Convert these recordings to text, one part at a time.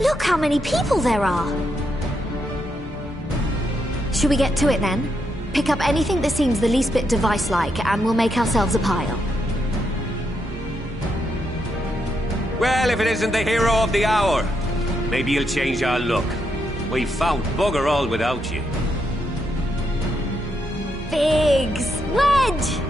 Look how many people there are! Should we get to it then? Pick up anything that seems the least bit device-like, and we'll make ourselves a pile. Well, if it isn't the hero of the hour, maybe you'll change our look. We've found bugger all without you. Biggs! Wedge!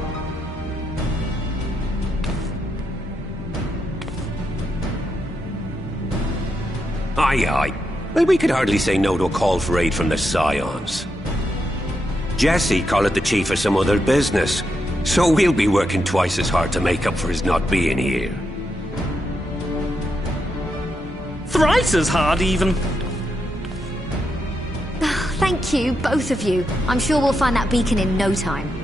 Aye, aye. Well, we could hardly say no to a call for aid from the Scions. Jesse call it the chief of some other business, so we'll be working twice as hard to make up for his not being here. Thrice as hard, even. Thank you, both of you. I'm sure we'll find that beacon in no time.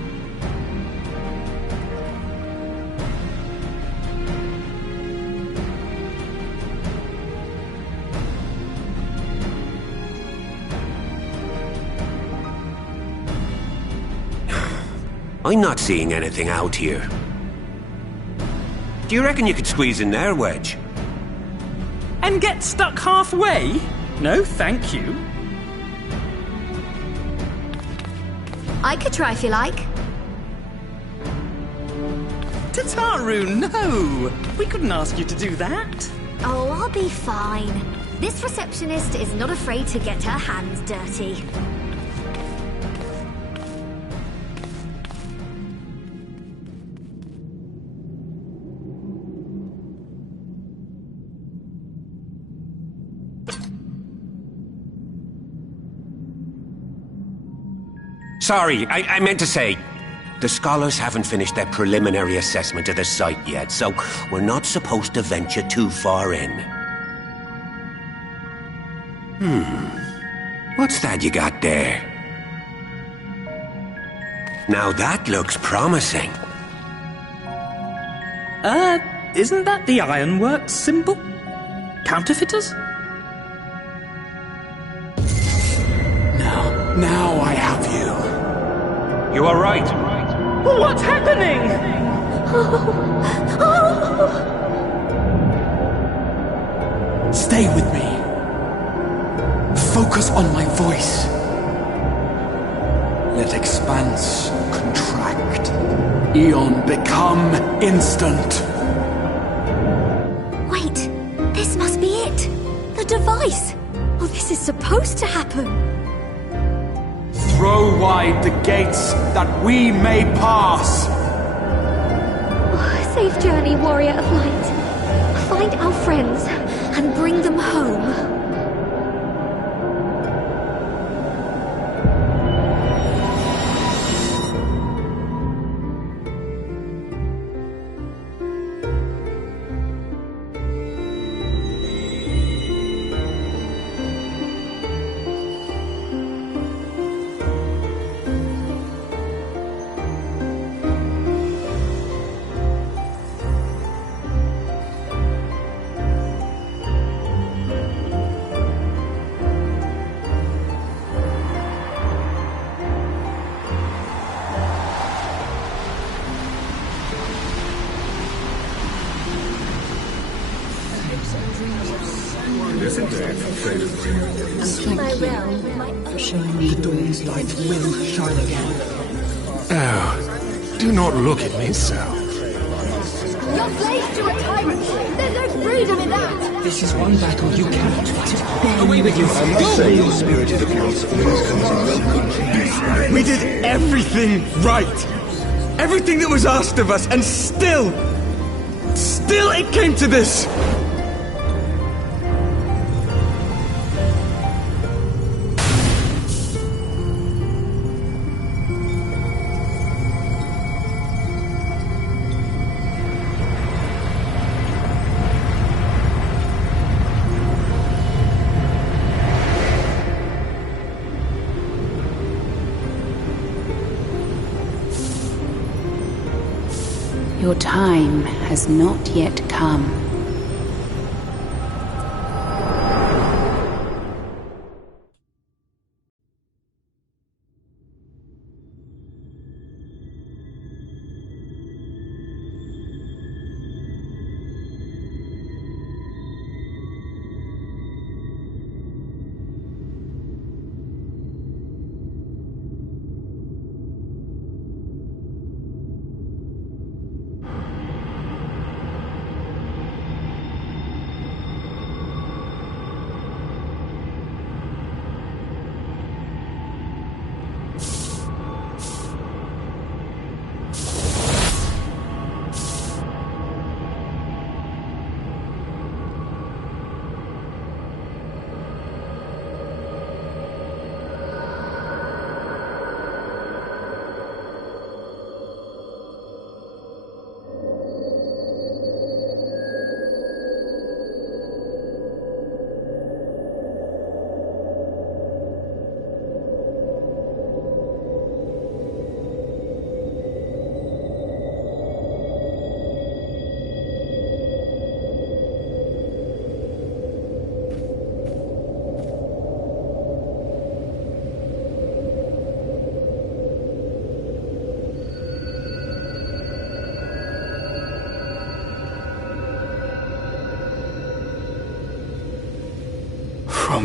I'm not seeing anything out here. Do you reckon you could squeeze in there, Wedge? And get stuck halfway? No, thank you. I could try if you like. Tataru, no! We couldn't ask you to do that. Oh, I'll be fine. This receptionist is not afraid to get her hands dirty. Sorry, I meant to say, the scholars haven't finished their preliminary assessment of the site yet, so we're not supposed to venture too far in. What's that you got there? Now that looks promising. Isn't that the Ironworks symbol? Counterfeiters? Now I have you. You are right. What's happening? Stay with me. Focus on my voice. Let expanse contract. Eon become instant. Wait, this must be it. The device. Oh, this is supposed to happen. Throw wide the gates that we may pass. Oh, safe journey, warrior of light. Find our friends and bring them home. The dawn's light will shine again. Oh, do not look at me so. You're slaves to a tyrant! There's no freedom in that! This is one battle you cannot fight. Away with you! We did everything right! Everything that was asked of us, and still it came to this! Your time has not yet come.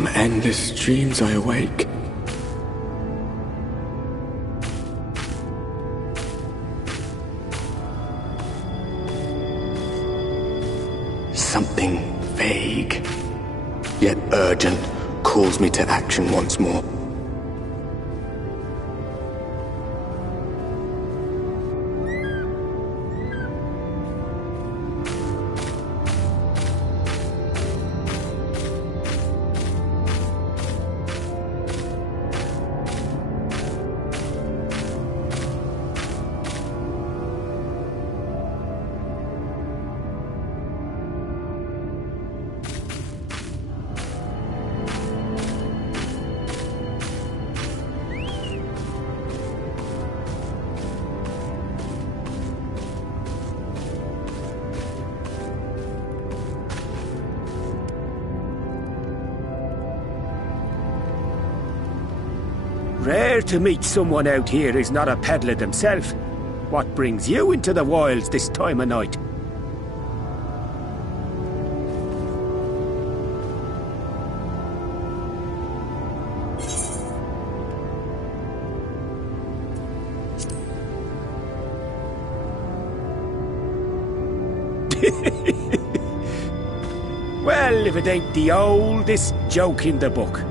From endless dreams I awake. Something vague, yet urgent, calls me to action once more. Rare to meet someone out here who's not a peddler themselves. What brings you into the wilds this time of night? Well, if it ain't the oldest joke in the book.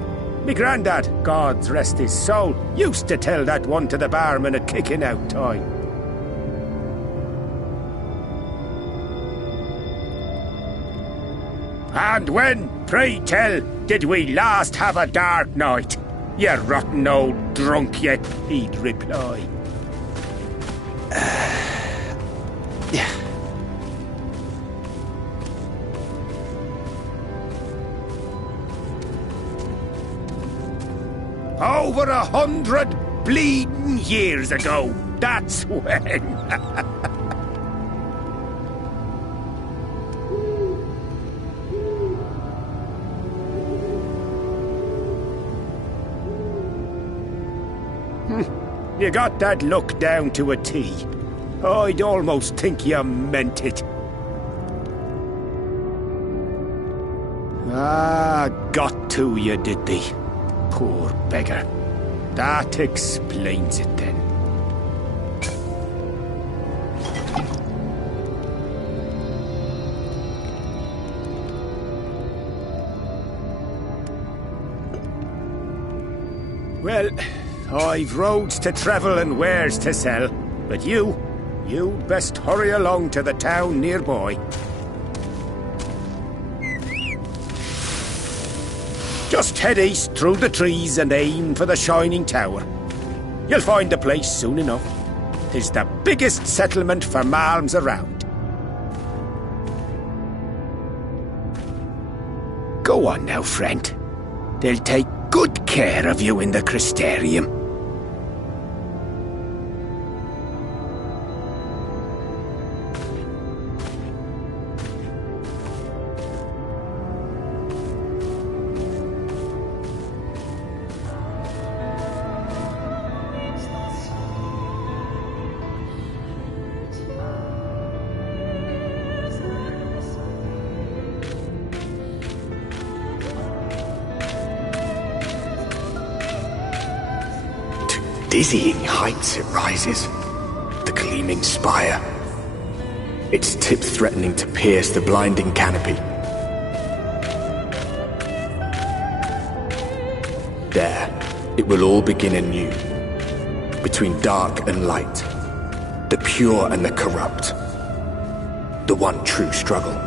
Me grandad, God's rest his soul, used to tell that one to the barman at kicking out time. And when, pray tell, did we last have a dark night? You rotten old drunk yet, he'd reply. Over 100 bleeding years ago, that's when. You got that look down to a T. I'd almost think you meant it. Ah, got to you, did they? Poor beggar. That explains it then. Well, I've roads to travel and wares to sell, but you'd best hurry along to the town nearby. Just head east through the trees and aim for the Shining Tower. You'll find the place soon enough. 'Tis the biggest settlement for malms around. Go on now, friend. They'll take good care of you in the Crystarium. Dizzying heights it rises, the gleaming spire, its tip threatening to pierce the blinding canopy. There, it will all begin anew, between dark and light, the pure and the corrupt, the one true struggle.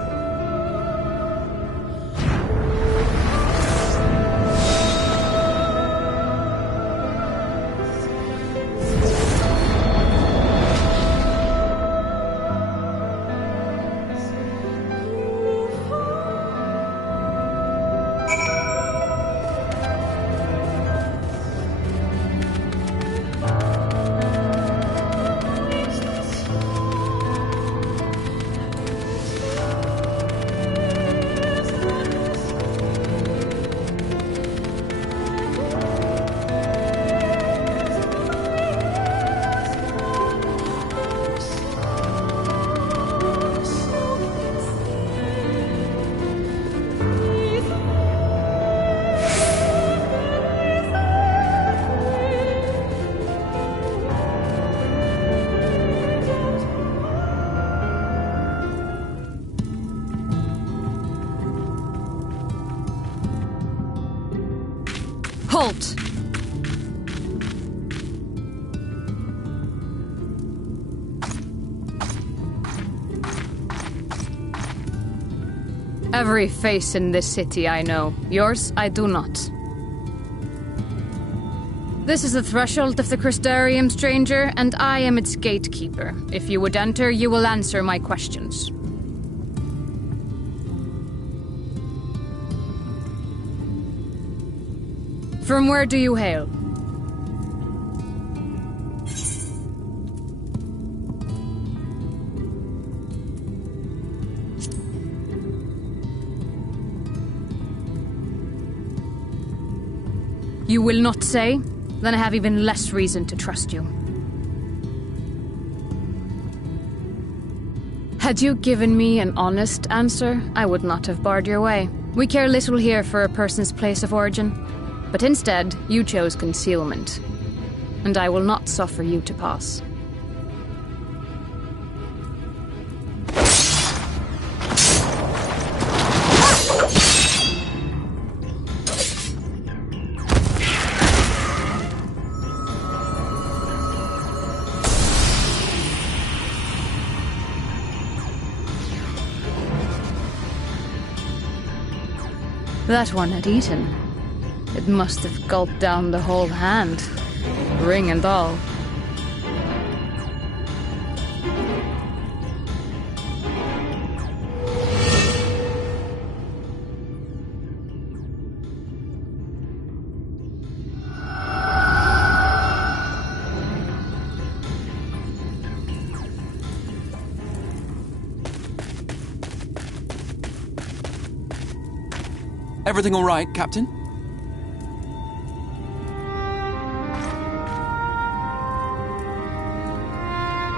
Halt! Every face in this city I know. Yours, I do not. This is the threshold of the Crystarium, stranger, and I am its gatekeeper. If you would enter, you will answer my questions. From where do you hail? You will not say? Then I have even less reason to trust you. Had you given me an honest answer, I would not have barred your way. We care little here for a person's place of origin, but instead, you chose concealment. And I will not suffer you to pass. That one had eaten. It must have gulped down the whole hand, ring and all. Everything all right, Captain?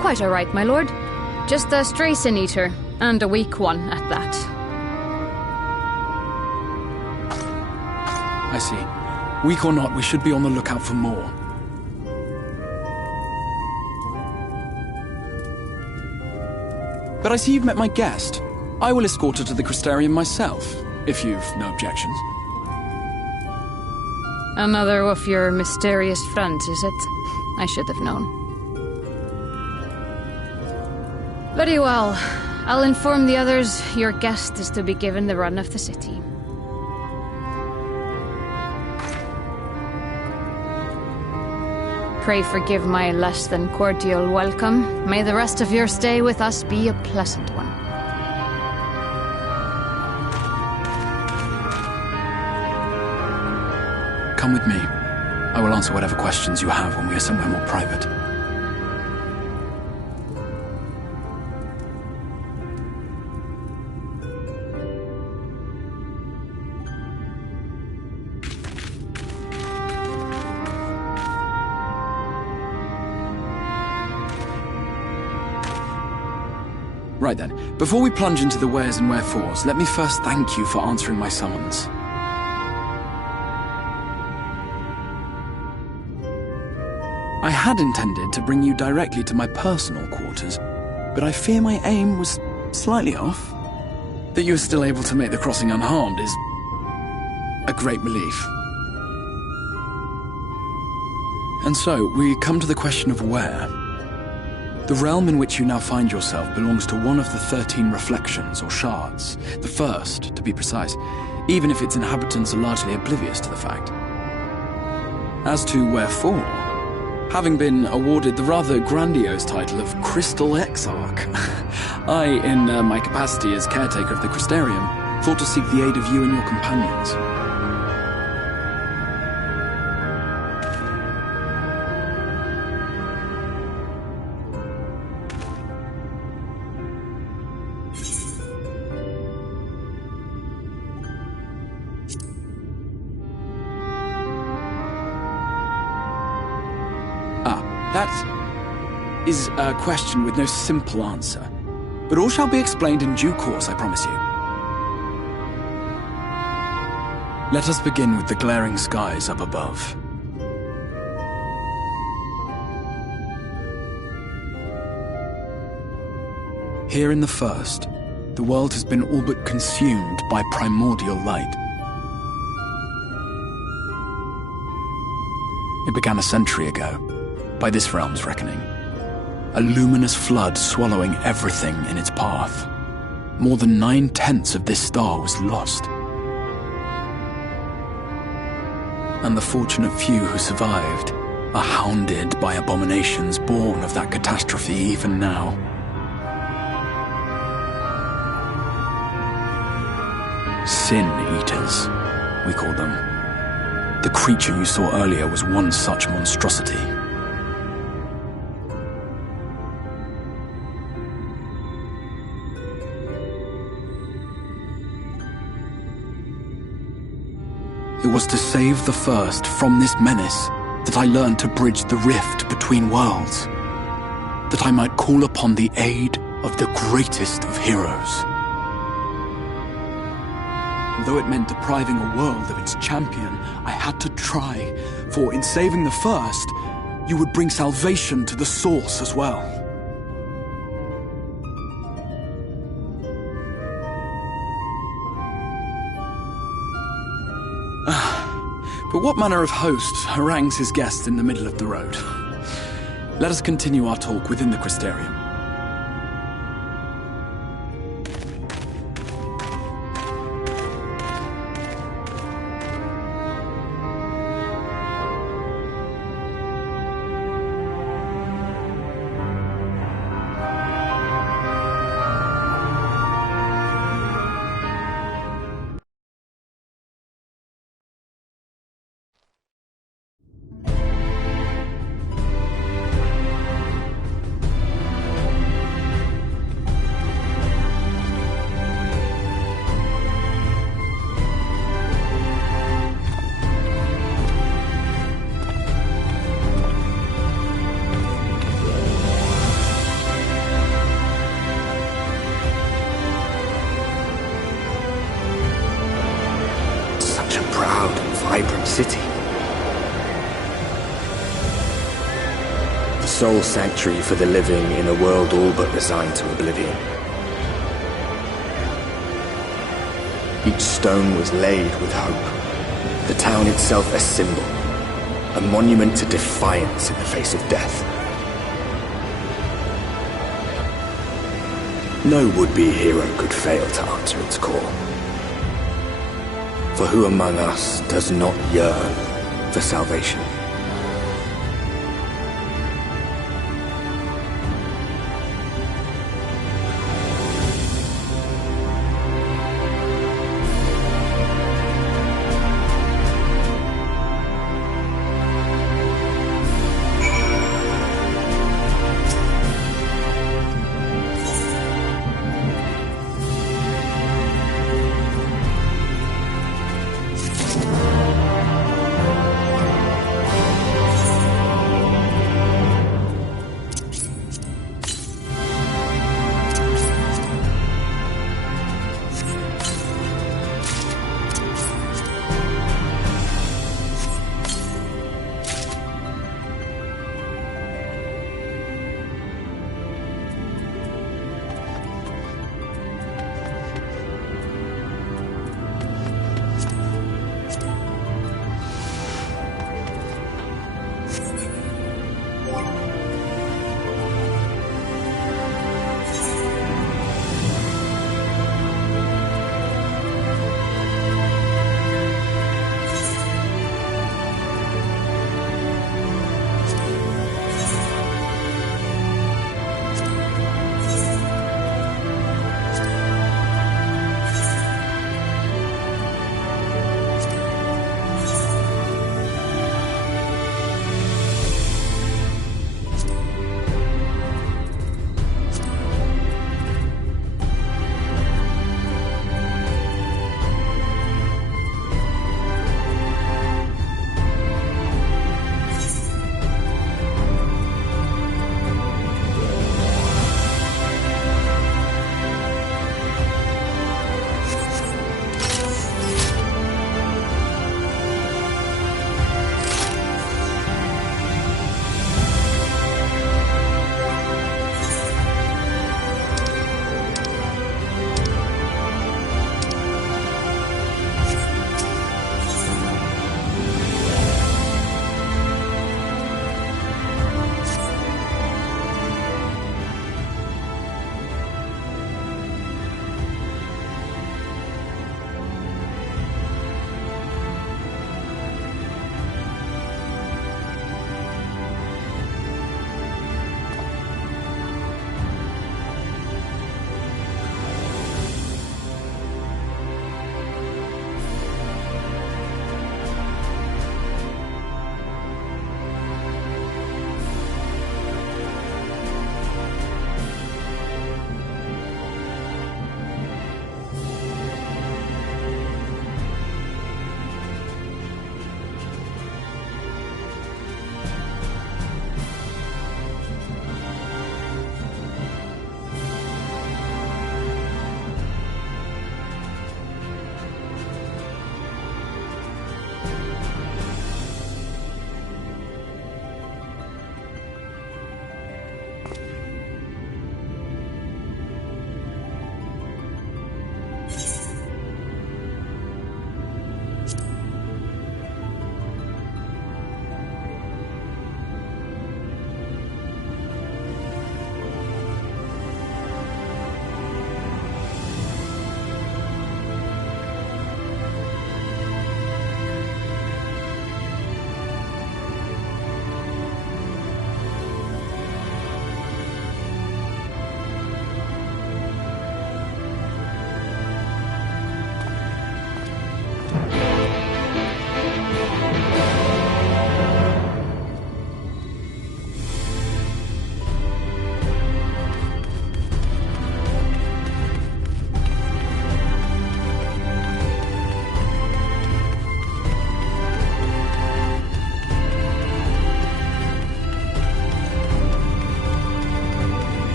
Quite all right, my lord. Just a stray sin-eater, and a weak one at that. I see. Weak or not, we should be on the lookout for more. But I see you've met my guest. I will escort her to the Crystarium myself, if you've no objections. Another of your mysterious friends, is it? I should have known. Very well. I'll inform the others your guest is to be given the run of the city. Pray forgive my less than cordial welcome. May the rest of your stay with us be a pleasant one. Come with me. I will answer whatever questions you have when we are somewhere more private. Right then, before we plunge into the wheres and wherefores, let me first thank you for answering my summons. I had intended to bring you directly to my personal quarters, but I fear my aim was slightly off. That you are still able to make the crossing unharmed is a great relief. And so, we come to the question of where. The realm in which you now find yourself belongs to one of the 13 reflections, or shards. The first, to be precise, even if its inhabitants are largely oblivious to the fact. As to wherefore, having been awarded the rather grandiose title of Crystal Exarch, I, in my capacity as caretaker of the Crystarium, thought to seek the aid of you and your companions. That is a question with no simple answer. But all shall be explained in due course, I promise you. Let us begin with the glaring skies up above. Here in the first, the world has been all but consumed by primordial light. It began a century ago, by this realm's reckoning. A luminous flood swallowing everything in its path. More than 9/10 of this star was lost. And the fortunate few who survived are hounded by abominations born of that catastrophe even now. Sin Eaters, we call them. The creature you saw earlier was one such monstrosity. It was to save the First from this menace that I learned to bridge the rift between worlds, that I might call upon the aid of the greatest of heroes. Though it meant depriving a world of its champion, I had to try, for in saving the First, you would bring salvation to the Source as well. But what manner of host harangues his guests in the middle of the road? Let us continue our talk within the Crystarium. Vibrant city. The sole sanctuary for the living in a world all but resigned to oblivion. Each stone was laid with hope. The town itself a symbol, a monument to defiance in the face of death. No would-be hero could fail to answer its call. For who among us does not yearn for salvation?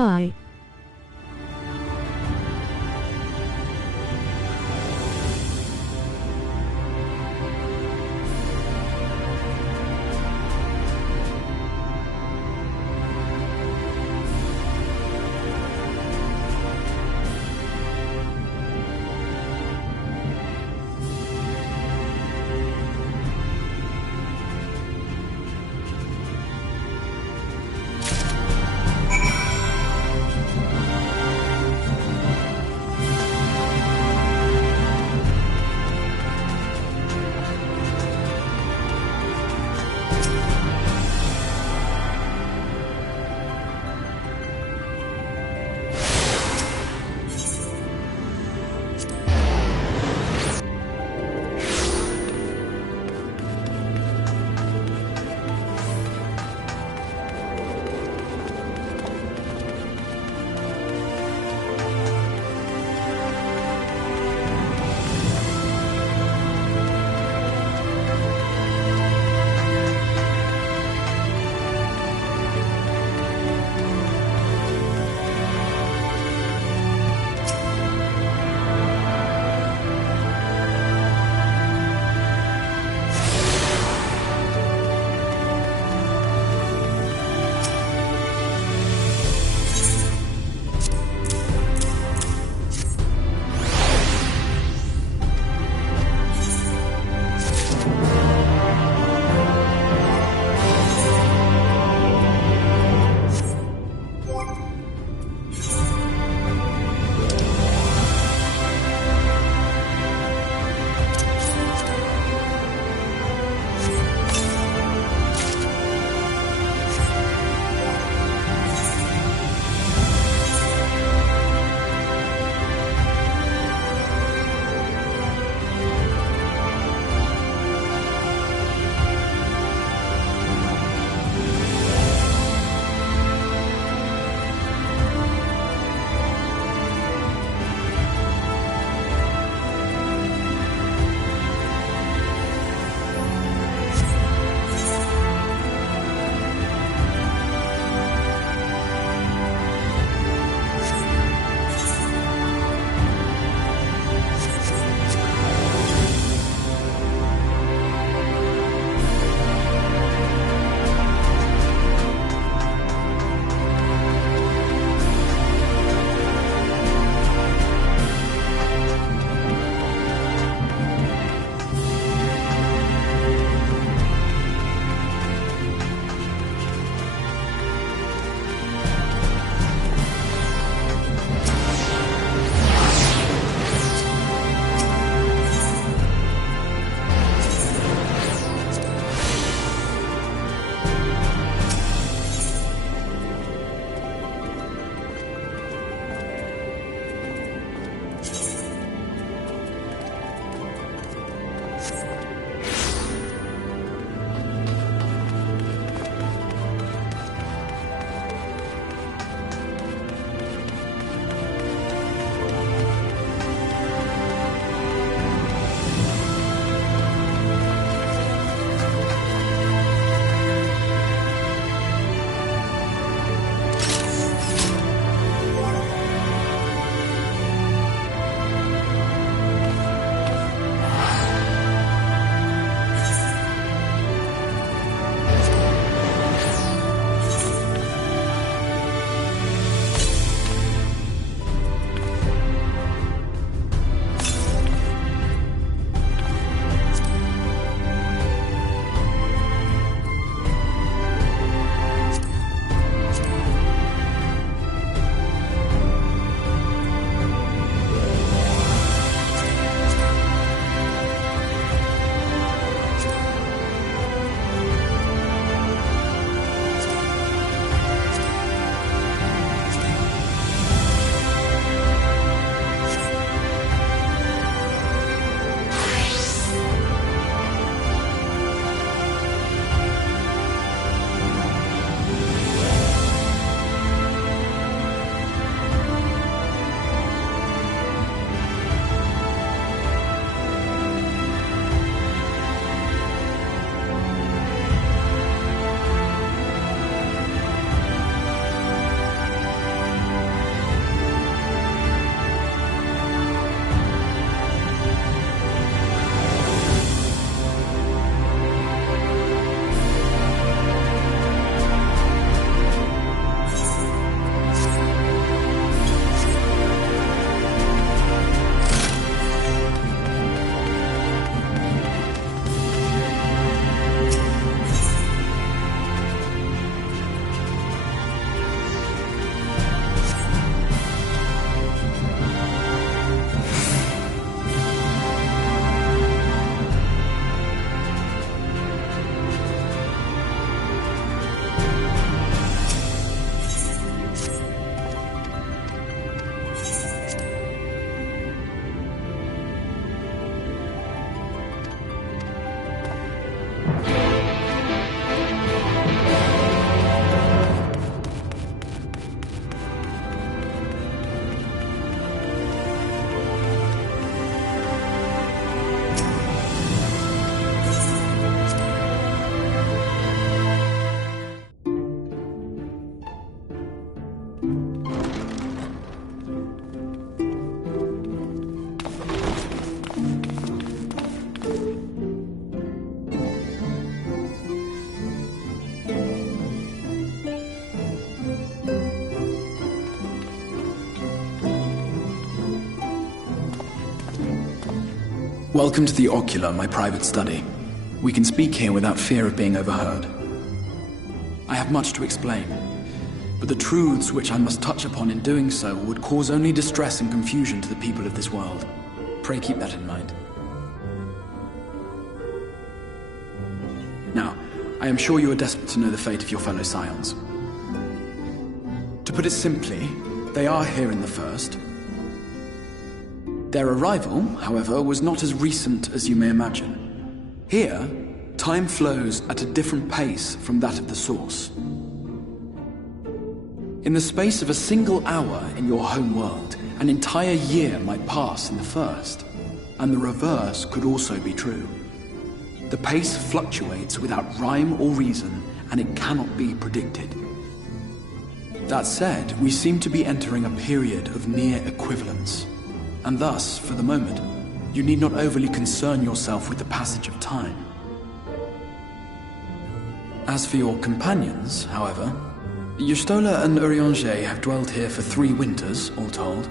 high. Welcome to the Ocular, my private study. We can speak here without fear of being overheard. I have much to explain, but the truths which I must touch upon in doing so would cause only distress and confusion to the people of this world. Pray keep that in mind. Now, I am sure you are desperate to know the fate of your fellow Scions. To put it simply, they are here in the First. Their arrival, however, was not as recent as you may imagine. Here, time flows at a different pace from that of the Source. In the space of a single hour in your home world, an entire year might pass in the First, and the reverse could also be true. The pace fluctuates without rhyme or reason, and it cannot be predicted. That said, we seem to be entering a period of near equivalence, and thus, for the moment, you need not overly concern yourself with the passage of time. As for your companions, however, Y'shtola and Urianger have dwelled here for 3 winters, all told,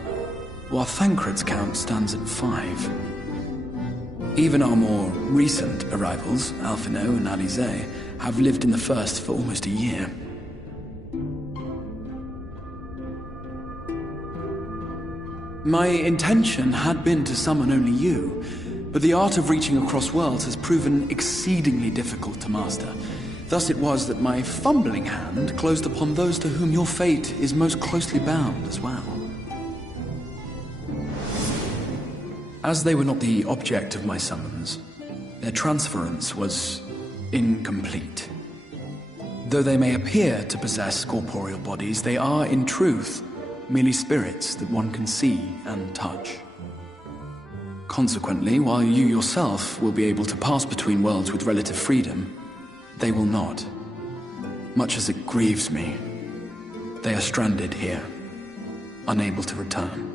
while Thancred's count stands at 5. Even our more recent arrivals, Alphino and Alize, have lived in the First for almost a year. My intention had been to summon only you, but the art of reaching across worlds has proven exceedingly difficult to master. Thus it was that my fumbling hand closed upon those to whom your fate is most closely bound as well. As they were not the object of my summons, their transference was incomplete. Though they may appear to possess corporeal bodies, they are, in truth, merely spirits that one can see and touch. Consequently, while you yourself will be able to pass between worlds with relative freedom, they will not. Much as it grieves me, they are stranded here, unable to return.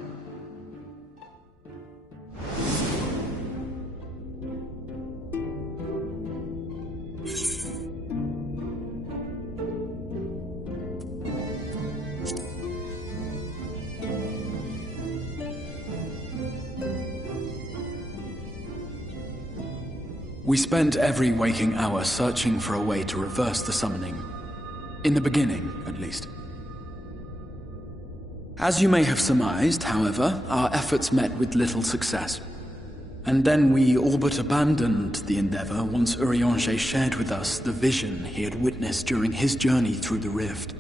We spent every waking hour searching for a way to reverse the summoning. In the beginning, at least. As you may have surmised, however, our efforts met with little success. And then we all but abandoned the endeavor once Urianger shared with us the vision he had witnessed during his journey through the rift.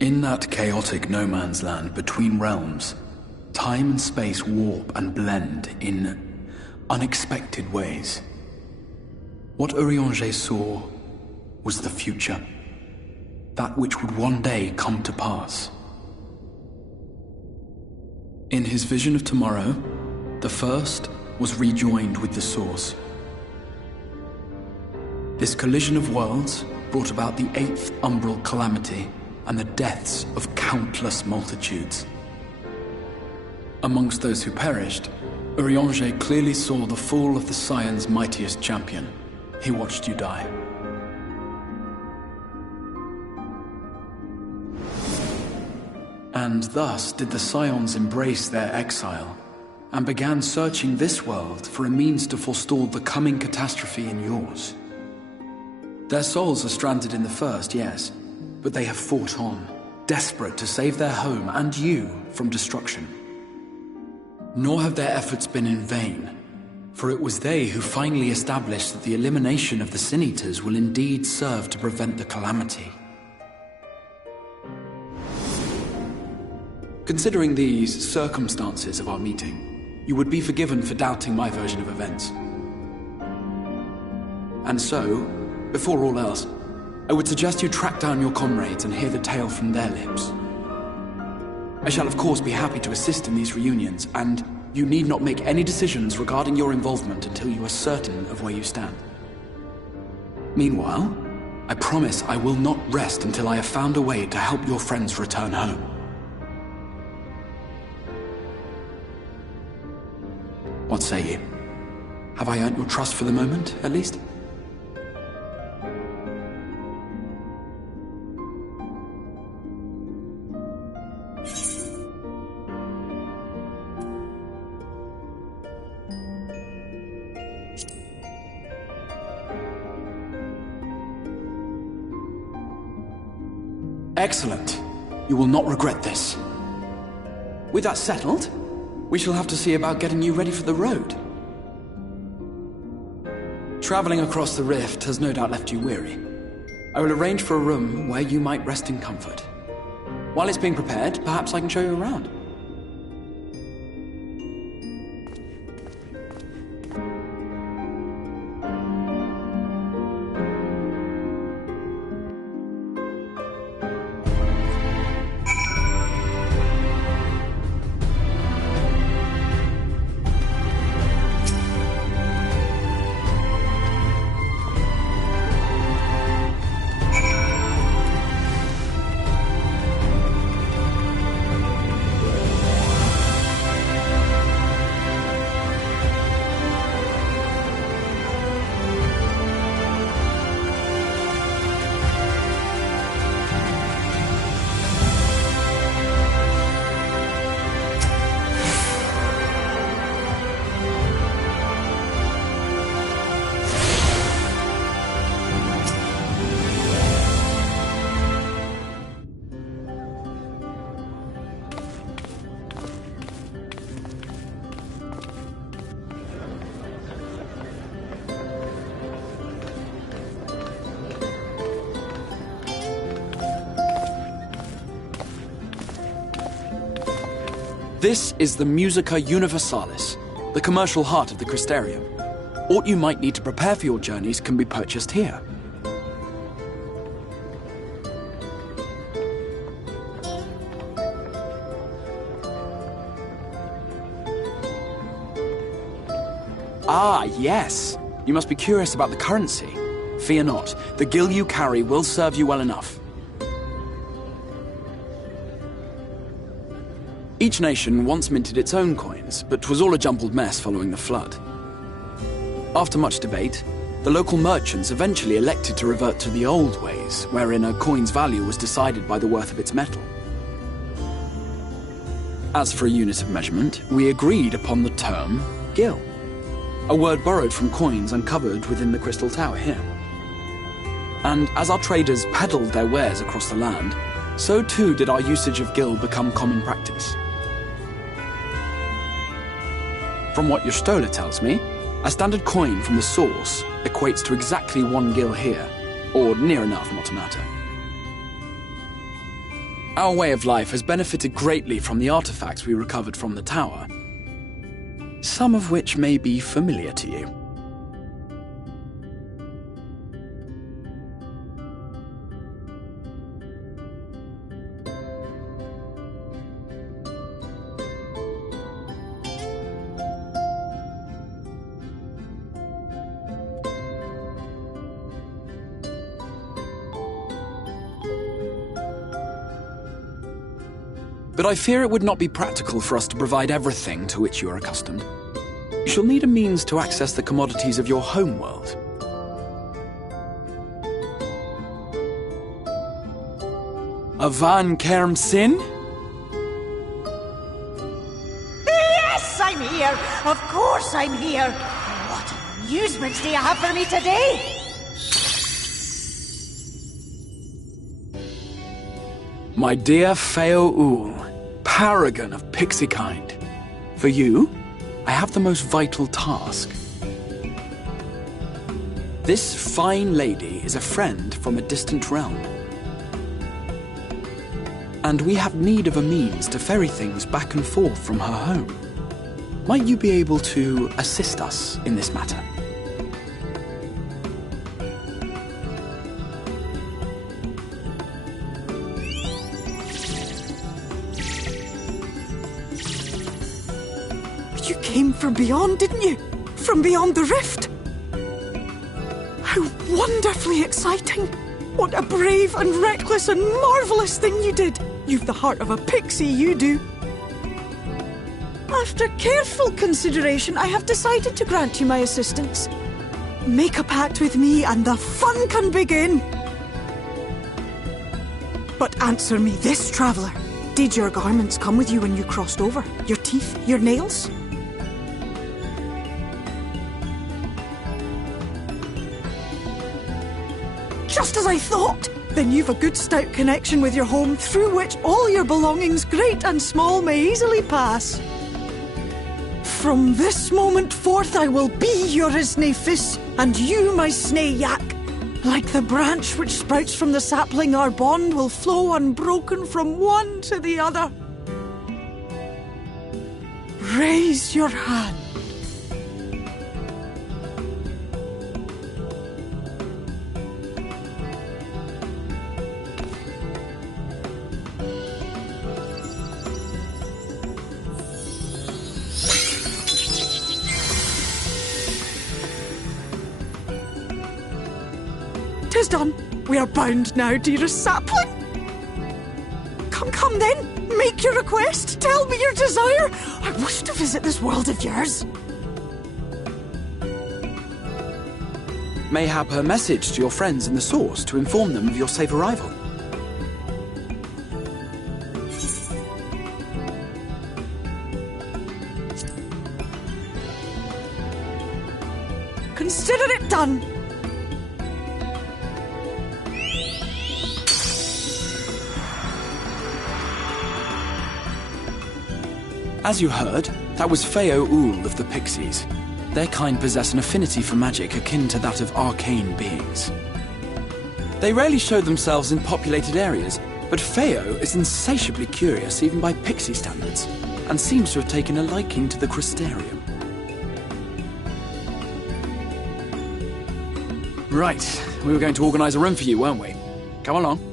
In that chaotic no-man's land between realms, time and space warp and blend in unexpected ways. What Urianger saw was the future. That which would one day come to pass. In his vision of tomorrow, the First was rejoined with the Source. This collision of worlds brought about the 8th umbral calamity and the deaths of countless multitudes. Amongst those who perished, Urianger clearly saw the fall of the Scion's mightiest champion. He watched you die. And thus did the Scions embrace their exile, and began searching this world for a means to forestall the coming catastrophe in yours. Their souls are stranded in the First, yes, but they have fought on, desperate to save their home and you from destruction. Nor have their efforts been in vain, for it was they who finally established that the elimination of the Sin Eaters will indeed serve to prevent the calamity. Considering these circumstances of our meeting, you would be forgiven for doubting my version of events. And so, before all else, I would suggest you track down your comrades and hear the tale from their lips. I shall of course be happy to assist in these reunions, and you need not make any decisions regarding your involvement until you are certain of where you stand. Meanwhile, I promise I will not rest until I have found a way to help your friends return home. What say you? Have I earned your trust for the moment, at least? Excellent. You will not regret this. With that settled, we shall have to see about getting you ready for the road. Traveling across the rift has no doubt left you weary. I will arrange for a room where you might rest in comfort. While it's being prepared, perhaps I can show you around. This is the Musica Universalis, the commercial heart of the Crystarium. What you might need to prepare for your journeys can be purchased here. Ah, yes. You must be curious about the currency. Fear not. The gil you carry will serve you well enough. Each nation once minted its own coins, but 'twas all a jumbled mess following the flood. After much debate, the local merchants eventually elected to revert to the old ways, wherein a coin's value was decided by the worth of its metal. As for a unit of measurement, we agreed upon the term gil, a word borrowed from coins uncovered within the Crystal Tower here. And as our traders peddled their wares across the land, so too did our usage of gil become common practice. From what your stola tells me, a standard coin from the source equates to exactly 1 gil here, or near enough not to matter. Our way of life has benefited greatly from the artifacts we recovered from the tower, some of which may be familiar to you. But I fear it would not be practical for us to provide everything to which you are accustomed. You shall need a means to access the commodities of your homeworld. Avan Kerm Sin? Yes, I'm here! Of course I'm here! What amusements do you have for me today? My dear Feo Ul, paragon of pixie kind. For you, I have the most vital task. This fine lady is a friend from a distant realm. And we have need of a means to ferry things back and forth from her home. Might you be able to assist us in this matter? You came from beyond, didn't you? From beyond the rift? How wonderfully exciting! What a brave and reckless and marvellous thing you did! You've the heart of a pixie, you do. After careful consideration, I have decided to grant you my assistance. Make a pact with me and the fun can begin. But answer me this, traveller. Did your garments come with you when you crossed over? Your teeth? Your nails? Just as I thought! Then you've a good stout connection with your home through which all your belongings, great and small, may easily pass. From this moment forth I will be your isne fis, and you my snay yak. Like the branch which sprouts from the sapling, our bond will flow unbroken from one to the other. Raise your hand. Tis done. We are bound now, dearest sapling. Come then. Make your request. Tell me your desire. I wish to visit this world of yours. Mayhap a message to your friends in the Source to inform them of your safe arrival. Consider it done. As you heard, that was Feo Ul of the Pixies. Their kind possess an affinity for magic akin to that of arcane beings. They rarely show themselves in populated areas, but Feo is insatiably curious even by Pixie standards, and seems to have taken a liking to the Crystarium. Right, we were going to organise a room for you, weren't we? Come along.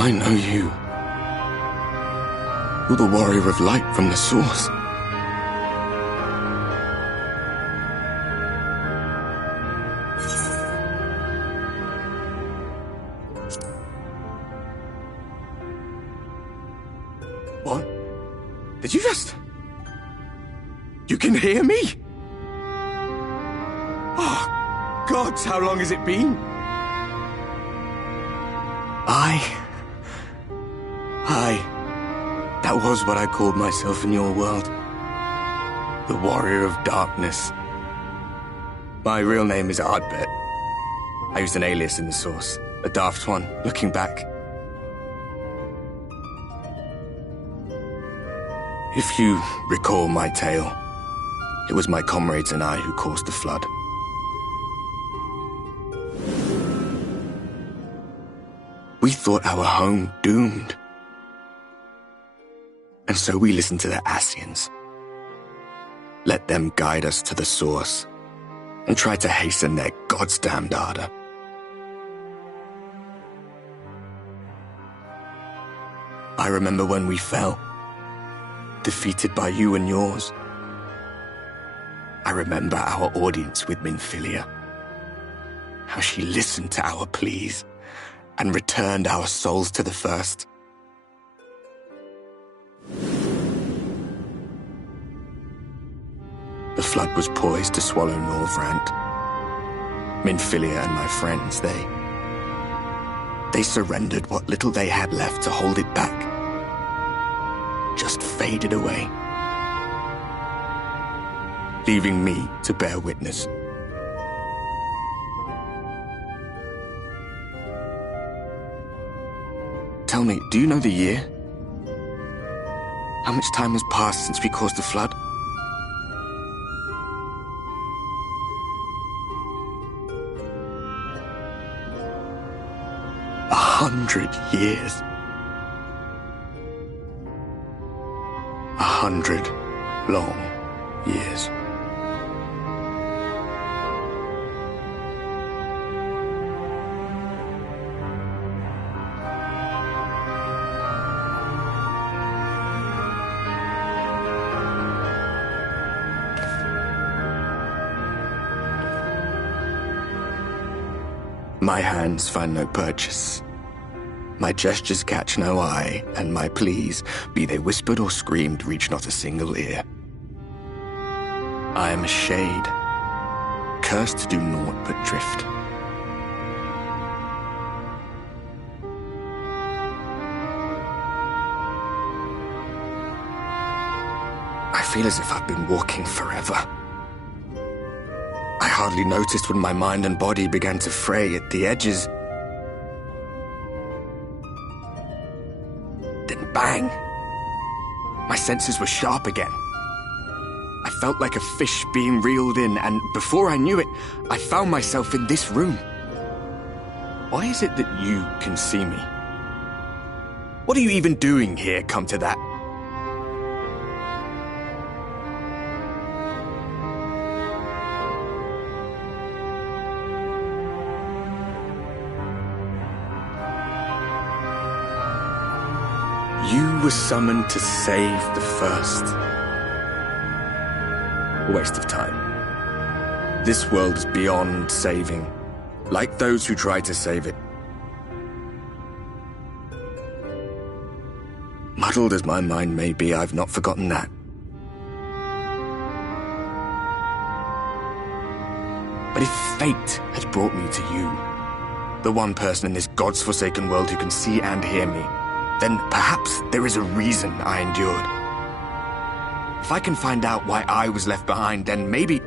I know you. You're the warrior of light from the Source. What? Did you just... You can hear me? Oh, gods, how long has it been? That was what I called myself in your world. The Warrior of Darkness. My real name is Ardbert. I used an alias in the Source. A daft one, looking back. If you recall my tale, it was my comrades and I who caused the flood. We thought our home doomed. And so we listened to the Ascians. Let them guide us to the Source, and tried to hasten their goddamned ardor. I remember when we fell, defeated by you and yours. I remember our audience with Minfilia, how she listened to our pleas and returned our souls to the First. The flood was poised to swallow Norvrant. Minfilia and my friends, they surrendered what little they had left to hold it back. Just faded away, leaving me to bear witness. Tell me, do you know the year? How much time has passed since we caused the flood? 100 years. 100 long years. My hands find no purchase. My gestures catch no eye, and my pleas, be they whispered or screamed, reach not a single ear. I am a shade, cursed to do naught but drift. I feel as if I've been walking forever. I hardly noticed when my mind and body began to fray at the edges. Then bang! My senses were sharp again. I felt like a fish being reeled in, and before I knew it, I found myself in this room. Why is it that you can see me? What are you even doing here, come to that? You were summoned to save the First. A waste of time. This world is beyond saving, like those who try to save it. Muddled as my mind may be, I've not forgotten that. But if fate has brought me to you, the one person in this God's forsaken world who can see and hear me, then perhaps there is a reason I endured. If I can find out why I was left behind, then maybe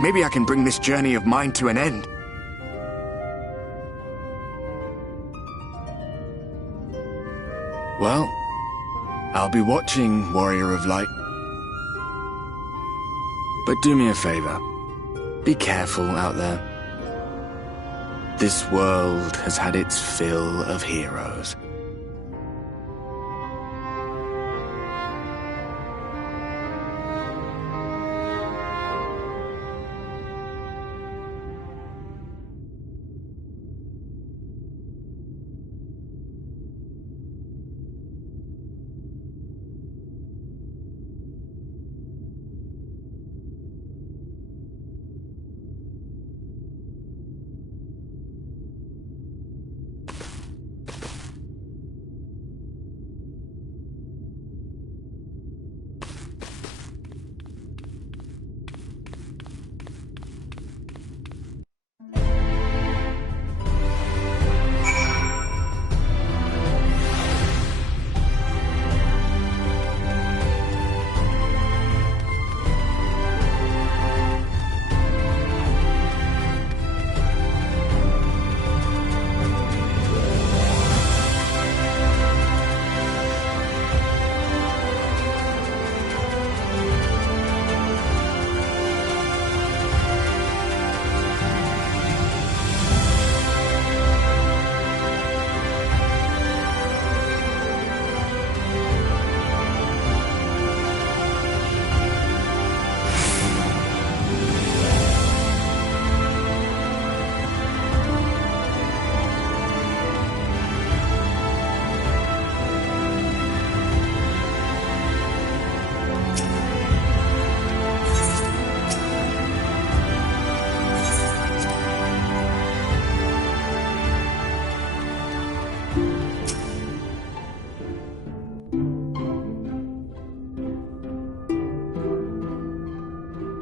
I can bring this journey of mine to an end. Well, I'll be watching, Warrior of Light. But do me a favor. Be careful out there. This world has had its fill of heroes.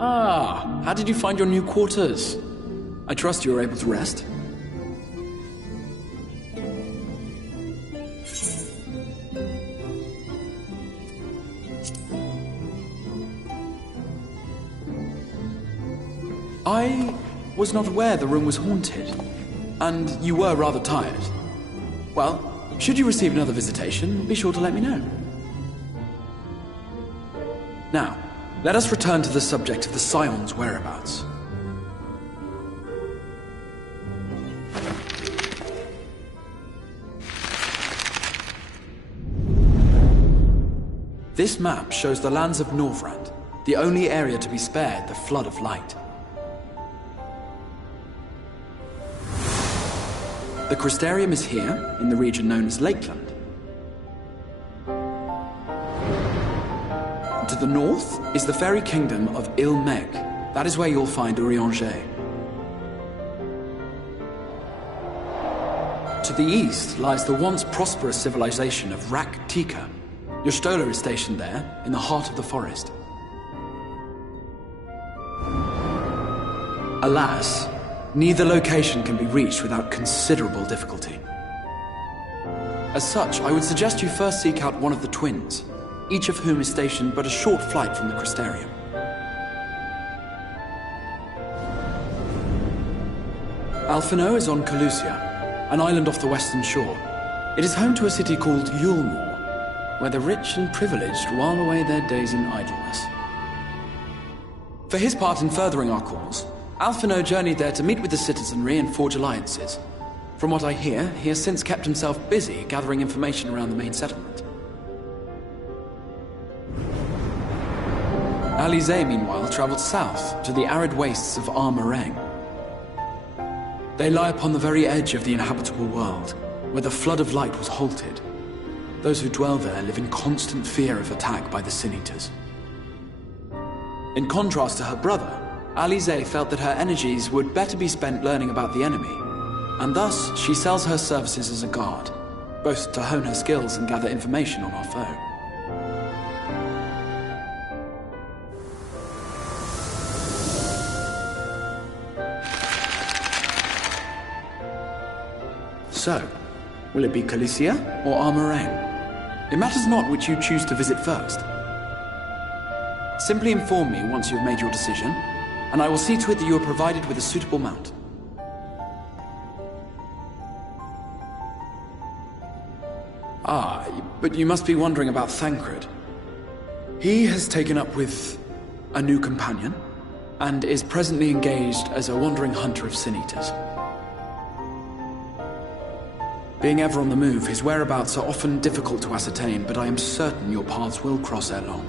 Ah, how did you find your new quarters? I trust you were able to rest. I was not aware the room was haunted, and you were rather tired. Well, should you receive another visitation, be sure to let me know. Now, let us return to the subject of the Scion's whereabouts. This map shows the lands of Norvrand, the only area to be spared the Flood of Light. The Crystarium is here, in the region known as Lakeland. To the north is the fairy kingdom of Il-Meg. That is where you'll find Urianger. To the east lies the once prosperous civilization of Rak-Tika. Your Stola is stationed there, in the heart of the forest. Alas, neither location can be reached without considerable difficulty. As such, I would suggest you first seek out one of the twins, each of whom is stationed but a short flight from the Crystarium. Alphino is on Calusia, an island off the western shore. It is home to a city called Yulmore, where the rich and privileged while away their days in idleness. For his part in furthering our cause, Alphino journeyed there to meet with the citizenry and forge alliances. From what I hear, he has since kept himself busy gathering information around the main settlement. Alize, meanwhile, traveled south to the arid wastes of Armarang. They lie upon the very edge of the inhabitable world, where the Flood of Light was halted. Those who dwell there live in constant fear of attack by the Sin Eaters. In contrast to her brother, Alize felt that her energies would better be spent learning about the enemy, and thus she sells her services as a guard, both to hone her skills and gather information on our foe. So, will it be Calicia or Armarang? It matters not which you choose to visit first. Simply inform me once you've made your decision, and I will see to it that you are provided with a suitable mount. Ah, but you must be wondering about Thancred. He has taken up with a new companion, and is presently engaged as a wandering hunter of Sin Eaters. Being ever on the move, his whereabouts are often difficult to ascertain, but I am certain your paths will cross ere long.